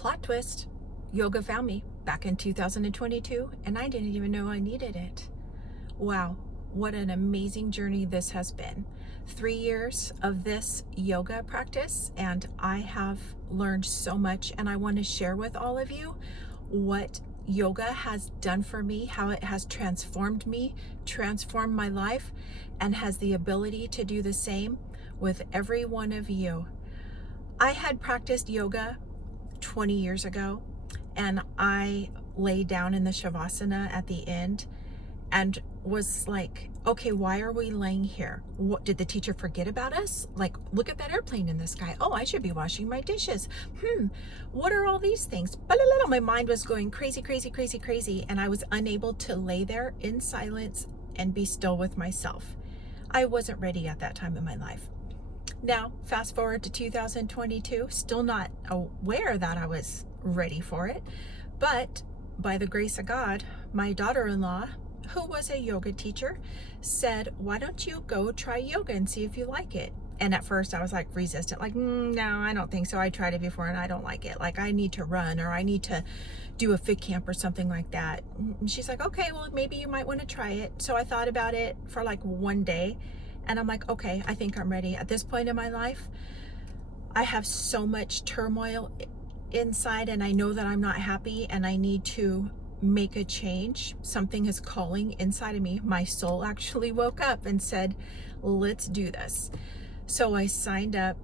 Plot twist, yoga found me back in 2022, and I didn't even know I needed it. Wow, what an amazing journey this has been. 3 years of this yoga practice, and I have learned so much, and I want to share with all of you what yoga has done for me, how it has transformed me, transformed my life, and has the ability to do the same with every one of you. I had practiced yoga 20 years ago, and I lay down in the Shavasana at the end and was like, okay, why are we laying here? What did the teacher forget about us? Like, look at that airplane in the sky. Oh, I should be washing my dishes. What are all these things? My mind was going crazy, crazy, crazy, crazy, and I was unable to lay there in silence and be still with myself. I wasn't ready at that time in my life. Now, fast forward to 2022, still not aware that I was ready for it, but by the grace of God, my daughter-in-law, who was a yoga teacher, said, why don't you go try yoga and see if you like it? And at first I was like resistant, like, no, I don't think so. I tried it before and I don't like it. Like, I need to run, or I need to do a fit camp or something like that. And she's like, okay, well, maybe you might want to try it. So I thought about it for like one day, and I'm like, okay, I think I'm ready. At this point in my life, I have so much turmoil inside, and I know that I'm not happy, and I need to make a change. Something is calling inside of me. My soul actually woke up and said, let's do this. So I signed up.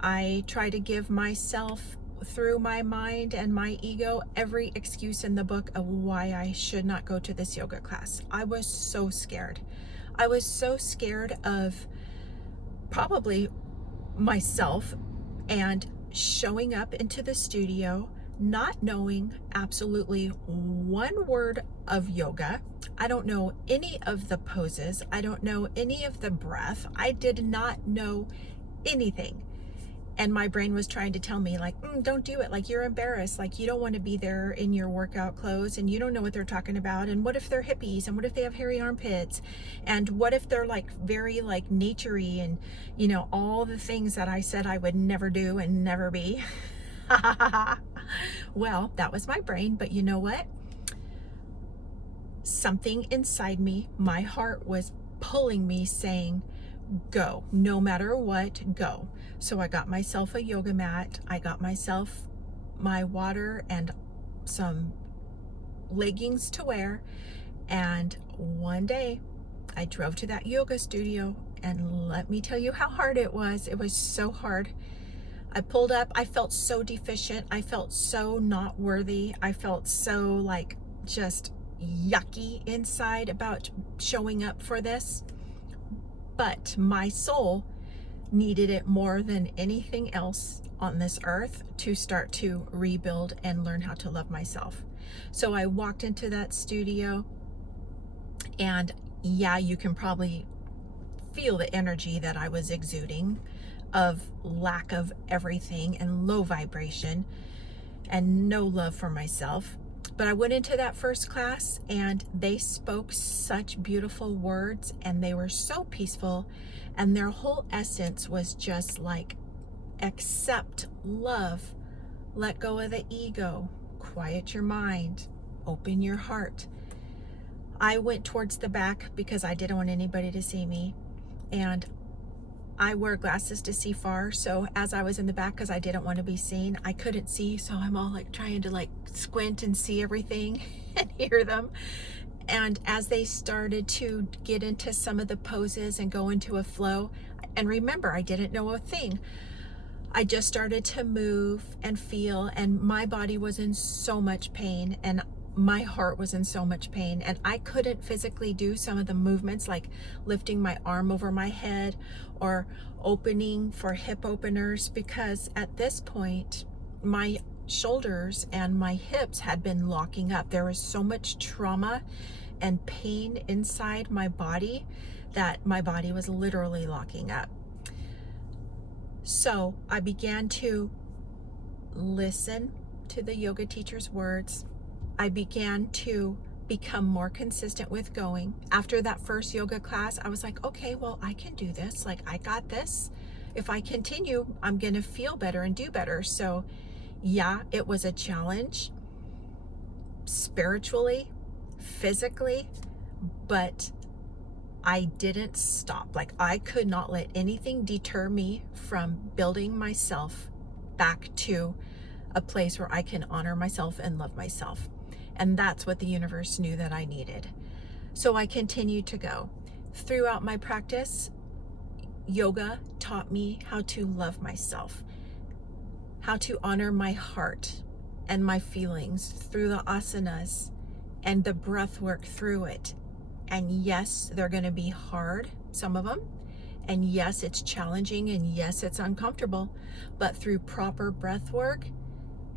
I try to give myself, through my mind and my ego, every excuse in the book of why I should not go to this yoga class. I was so scared. I was so scared of probably myself and showing up into the studio, not knowing absolutely one word of yoga. I don't know any of the poses. I don't know any of the breath. I did not know anything. And my brain was trying to tell me, like, don't do it. Like, you're embarrassed. Like, you don't want to be there in your workout clothes, and you don't know what they're talking about. And what if they're hippies? And what if they have hairy armpits? And what if they're like very like naturey, and all the things that I said I would never do and never be. Well, that was my brain. But you know what? Something inside me, my heart was pulling me, saying, go, no matter what, go. So I got myself a yoga mat. I got myself my water and some leggings to wear. And one day I drove to that yoga studio, and let me tell you how hard it was. It was so hard. I pulled up. I felt so deficient. I felt so not worthy. I felt so like just yucky inside about showing up for this. But my soul needed it more than anything else on this earth to start to rebuild and learn how to love myself. So I walked into that studio, and yeah, you can probably feel the energy that I was exuding of lack of everything and low vibration and no love for myself. But I went into that first class, and they spoke such beautiful words, and they were so peaceful, and their whole essence was just like, accept, love, let go of the ego, quiet your mind, open your heart. I went towards the back because I didn't want anybody to see me, and I wear glasses to see far, so as I was in the back, because I didn't want to be seen, I couldn't see, so I'm all like trying to like squint and see everything and hear them. And as they started to get into some of the poses and go into a flow, and remember, I didn't know a thing. I just started to move and feel, and my body was in so much pain, and my heart was in so much pain, and I couldn't physically do some of the movements, like lifting my arm over my head or opening for hip openers, because at this point my shoulders and my hips had been locking up. There was so much trauma and pain inside my body that my body was literally locking up. So I began to listen to the yoga teacher's words. I began to become more consistent with going. After that first yoga class, I was like, okay, well, I can do this. Like, I got this. If I continue, I'm going to feel better and do better. So Yeah, it was a challenge spiritually, physically, but I didn't stop. Like, I could not let anything deter me from building myself back to a place where I can honor myself and love myself. And that's what the universe knew that I needed. So I continued to go. Throughout my practice, yoga taught me how to love myself, how to honor my heart and my feelings through the asanas and the breath work through it. And yes, they're going to be hard, some of them. And yes, it's challenging, and yes, it's uncomfortable. But through proper breath work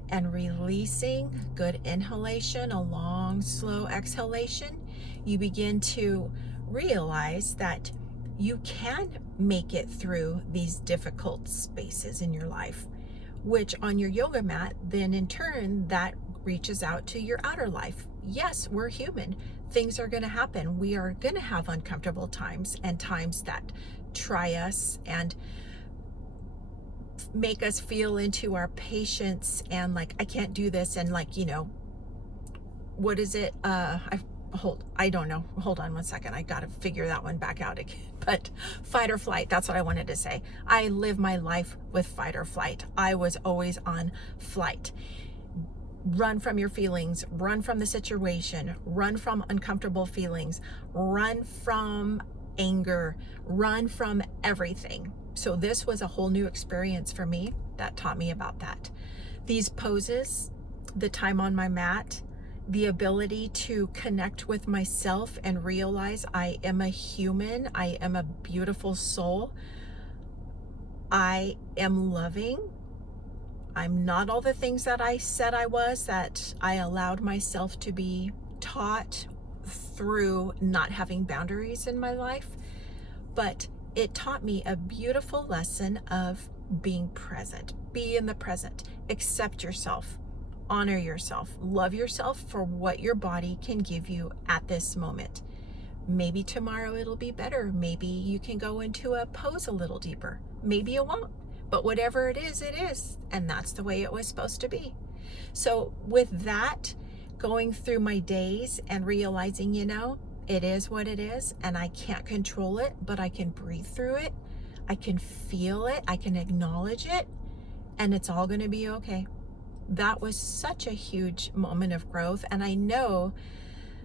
and releasing, good inhalation, a long, slow exhalation, you begin to realize that you can make it through these difficult spaces in your life, which on your yoga mat, then in turn, that reaches out to your outer life. Yes, we're human. Things are going to happen. We are going to have uncomfortable times and times that try us and make us feel into our patience and like, I can't do this. And like, what is it? I don't know. Hold on one second. I got to figure that one back out again. But fight or flight, that's what I wanted to say. I live my life with fight or flight. I was always on flight. Run from your feelings, run from the situation, run from uncomfortable feelings, run from anger, run from everything. So this was a whole new experience for me that taught me about that. These poses, the time on my mat, the ability to connect with myself and realize I am a human, I am a beautiful soul, I am loving, I'm not all the things that I said I was, that I allowed myself to be taught through not having boundaries in my life. But it taught me a beautiful lesson of being present. Be in the present. Accept yourself. Honor yourself. Love yourself for what your body can give you at this moment. Maybe tomorrow it'll be better. Maybe you can go into a pose a little deeper. Maybe it won't. But whatever it is, and that's the way it was supposed to be. So with that, going through my days and realizing, it is what it is, and I can't control it, but I can breathe through it. I can feel it. I can acknowledge it, and it's all going to be okay. That was such a huge moment of growth. And I know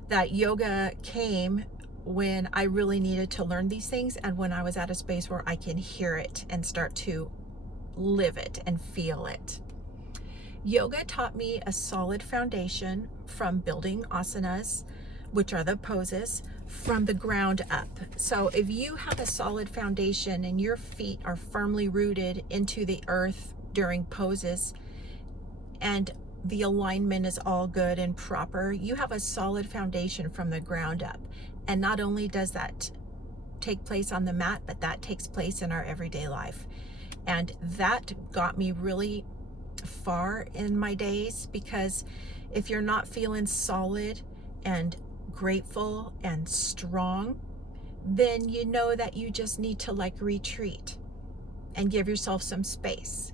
that yoga came when I really needed to learn these things, and when I was at a space where I can hear it and start to live it and feel it. Yoga taught me a solid foundation from building asanas, which are the poses, from the ground up. So if you have a solid foundation and your feet are firmly rooted into the earth during poses, and the alignment is all good and proper, you have a solid foundation from the ground up. And not only does that take place on the mat, but that takes place in our everyday life. And that got me really far in my days, because if you're not feeling solid and grateful and strong, then you know that you just need to retreat and give yourself some space.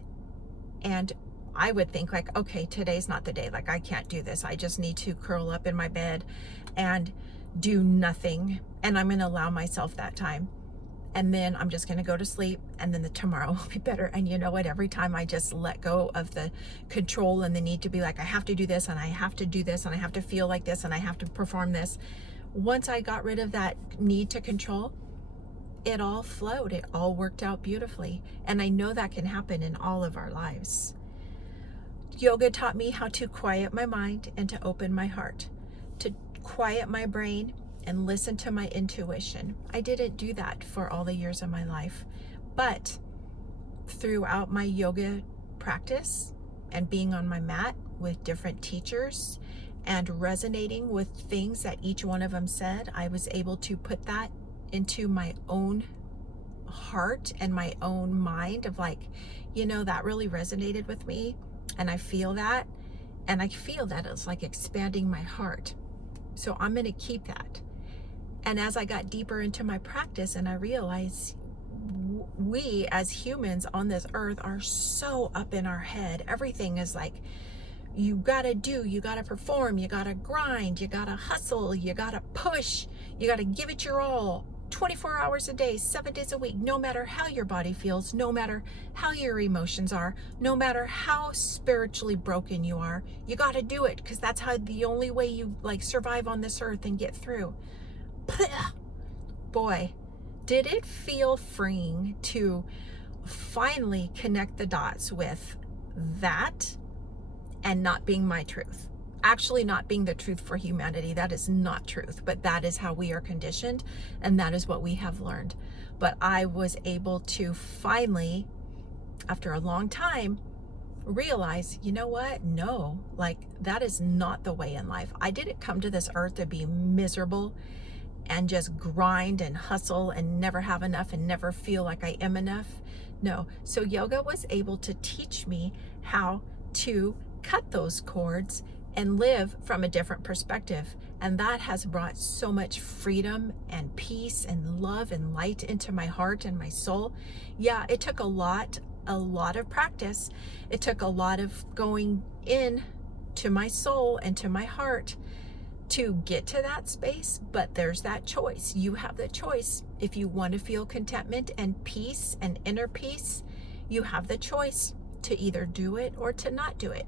And I would think okay, today's not the day. I can't do this. I just need to curl up in my bed and do nothing. And I'm going to allow myself that time. And then I'm just going to go to sleep, and then tomorrow will be better. And you know what? Every time I just let go of the control and the need to be I have to do this, and I have to do this, and I have to feel like this, and I have to perform this. Once I got rid of that need to control, it all flowed. It all worked out beautifully. And I know that can happen in all of our lives. Yoga taught me how to quiet my mind and to open my heart, to quiet my brain and listen to my intuition. I didn't do that for all the years of my life, but throughout my yoga practice and being on my mat with different teachers and resonating with things that each one of them said, I was able to put that into my own heart and my own mind of that really resonated with me, and I feel that, and I feel that it's expanding my heart. So I'm going to keep that. And as I got deeper into my practice and I realized we as humans on this earth are so up in our head. Everything is like, you gotta do, you gotta perform, you gotta grind, you gotta hustle, you gotta push, you gotta give it your all 24 hours a day, 7 days a week, no matter how your body feels, no matter how your emotions are, no matter how spiritually broken you are. You gotta do it, because that's how the only way you like survive on this earth and get through. Boy, did it feel freeing to finally connect the dots with that and not being my truth. Actually not being the truth for humanity. That is not truth, but that is how we are conditioned, and that is what we have learned. But I was able to finally, after a long time, realize, you know what? No, like that is not the way in life. I didn't come to this earth to be miserable and just grind and hustle and never have enough and never feel like I am enough. No. So yoga was able to teach me how to cut those cords and live from a different perspective. And that has brought so much freedom and peace and love and light into my heart and my soul. Yeah, it took a lot of practice. It took a lot of going in to my soul and to my heart to get to that space, but there's that choice. You have the choice. If you want to feel contentment and peace and inner peace, you have the choice to either do it or to not do it.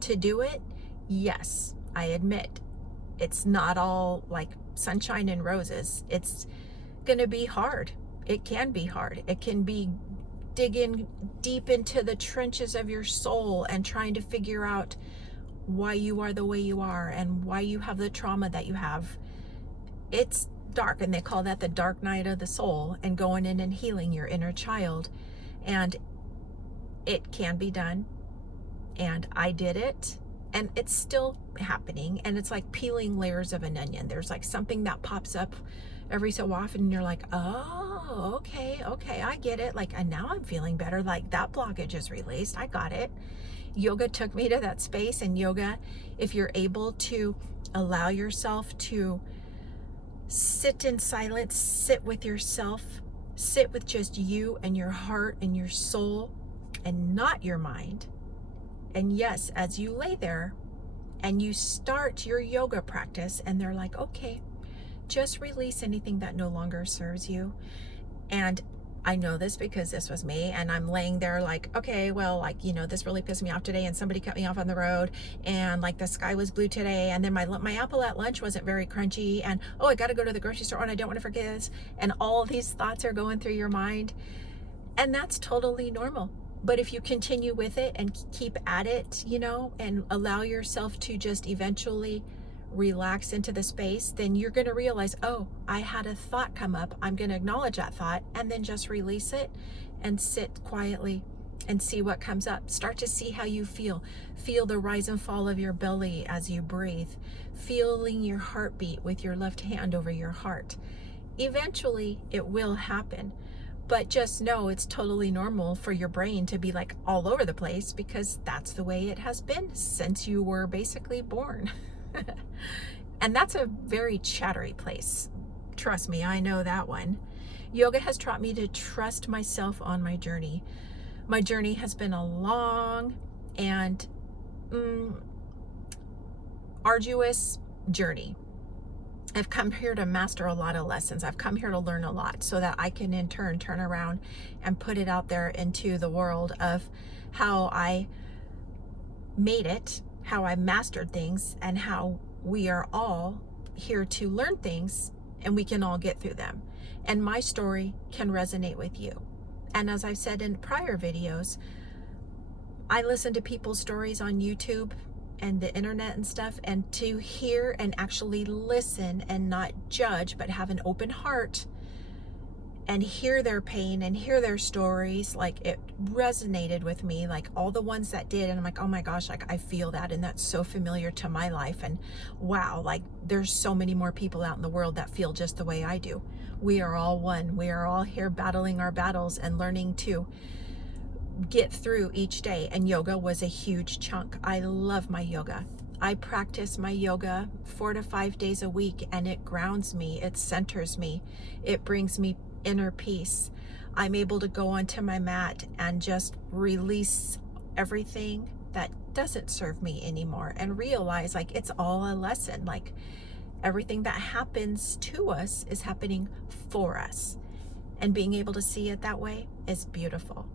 To do it, yes, I admit, it's not all like sunshine and roses. It's going to be hard. It can be hard. It can be digging deep into the trenches of your soul and trying to figure out why you are the way you are and why you have the trauma that you have. It's dark, and they call that the dark night of the soul, and going in and healing your inner child. And it can be done. And I did it, and it's still happening. And it's like peeling layers of an onion. There's like something that pops up every so often, and you're like, oh, okay, I get it. Like, and now I'm feeling better. Like that blockage is released. I got it. Yoga took me to that space. And yoga, if you're able to allow yourself to sit in silence, sit with yourself, sit with just you and your heart and your soul and not your mind. And yes, as you lay there and you start your yoga practice, and they're like, okay, just release anything that no longer serves you. And I know this because this was me, and I'm laying there like, okay, well, like, you know, this really pissed me off today, and somebody cut me off on the road, and like the sky was blue today, and then my apple at lunch wasn't very crunchy, and oh, I got to go to the grocery store, and I don't want to forget this, and all these thoughts are going through your mind, and that's totally normal. But if you continue with it and keep at it, you know, and allow yourself to just eventually relax into the space, then you're going to realize, oh, I had a thought come up. I'm going to acknowledge that thought and then just release it and sit quietly and see what comes up. Start to see how you feel. Feel the rise and fall of your belly as you breathe. Feeling your heartbeat with your left hand over your heart. Eventually, it will happen. But just know it's totally normal for your brain to be like all over the place, because that's the way it has been since you were basically born. And that's a very chattery place. Trust me, I know that one. Yoga has taught me to trust myself on my journey. My journey has been a long and arduous journey. I've come here to master a lot of lessons. I've come here to learn a lot so that I can in turn turn around and put it out there into the world of how I made it, how I mastered things, and how we are all here to learn things and we can all get through them. And my story can resonate with you. And as I've said in prior videos, I listen to people's stories on YouTube and the internet and stuff, and to hear and actually listen and not judge, but have an open heart and hear their pain and hear their stories, like it resonated with me, like all the ones that did. And I'm like, oh my gosh, like I feel that, and that's so familiar to my life. And wow, like there's so many more people out in the world that feel just the way I do. We are all one. We are all here battling our battles and learning to get through each day. And yoga was a huge chunk. I love my yoga. I practice my yoga 4 to 5 days a week, and it grounds me. It centers me. It brings me inner peace. I'm able to go onto my mat and just release everything that doesn't serve me anymore and realize like it's all a lesson. Like everything that happens to us is happening for us. And being able to see it that way is beautiful.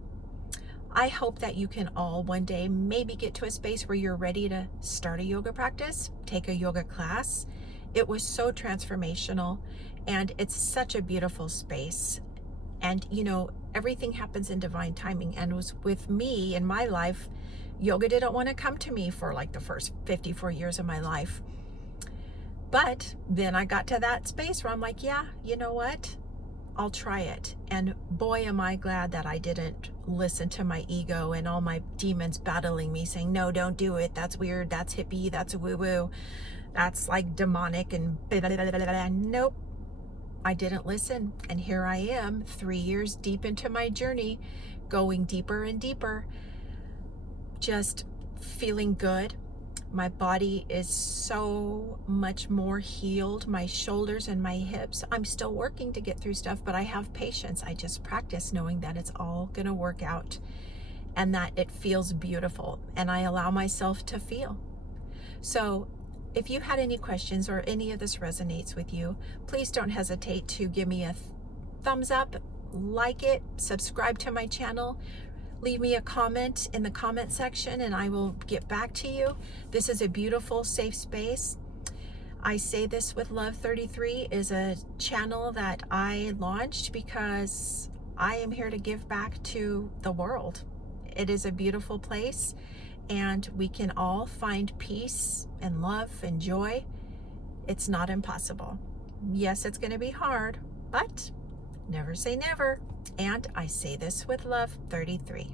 I hope that you can all one day maybe get to a space where you're ready to start a yoga practice, take a yoga class. It was so transformational, and it's such a beautiful space. And you know, everything happens in divine timing. And it was with me in my life, yoga didn't want to come to me for like the first 54 years of my life. But then I got to that space where I'm like, yeah, you know what? I'll try it. And boy, am I glad that I didn't listen to my ego and all my demons battling me saying, no, don't do it. That's weird. That's hippie. That's woo-woo. That's like demonic and blah, blah, blah, blah, blah. Nope. I didn't listen. And here I am 3 years deep into my journey, going deeper and deeper, just feeling good. My body is so much more healed. My shoulders and my hips, I'm still working to get through stuff, but I have patience. I just practice knowing that it's all going to work out and that it feels beautiful, and I allow myself to feel. So if you had any questions or any of this resonates with you, please don't hesitate to give me a thumbs up, like it, subscribe to my channel. Leave me a comment in the comment section and I will get back to you. This is a beautiful, safe space. I Say This With Love 33 is a channel that I launched because I am here to give back to the world. It is a beautiful place, and we can all find peace and love and joy. It's not impossible. Yes, it's going to be hard, but never say never. And I Say This With Love 33.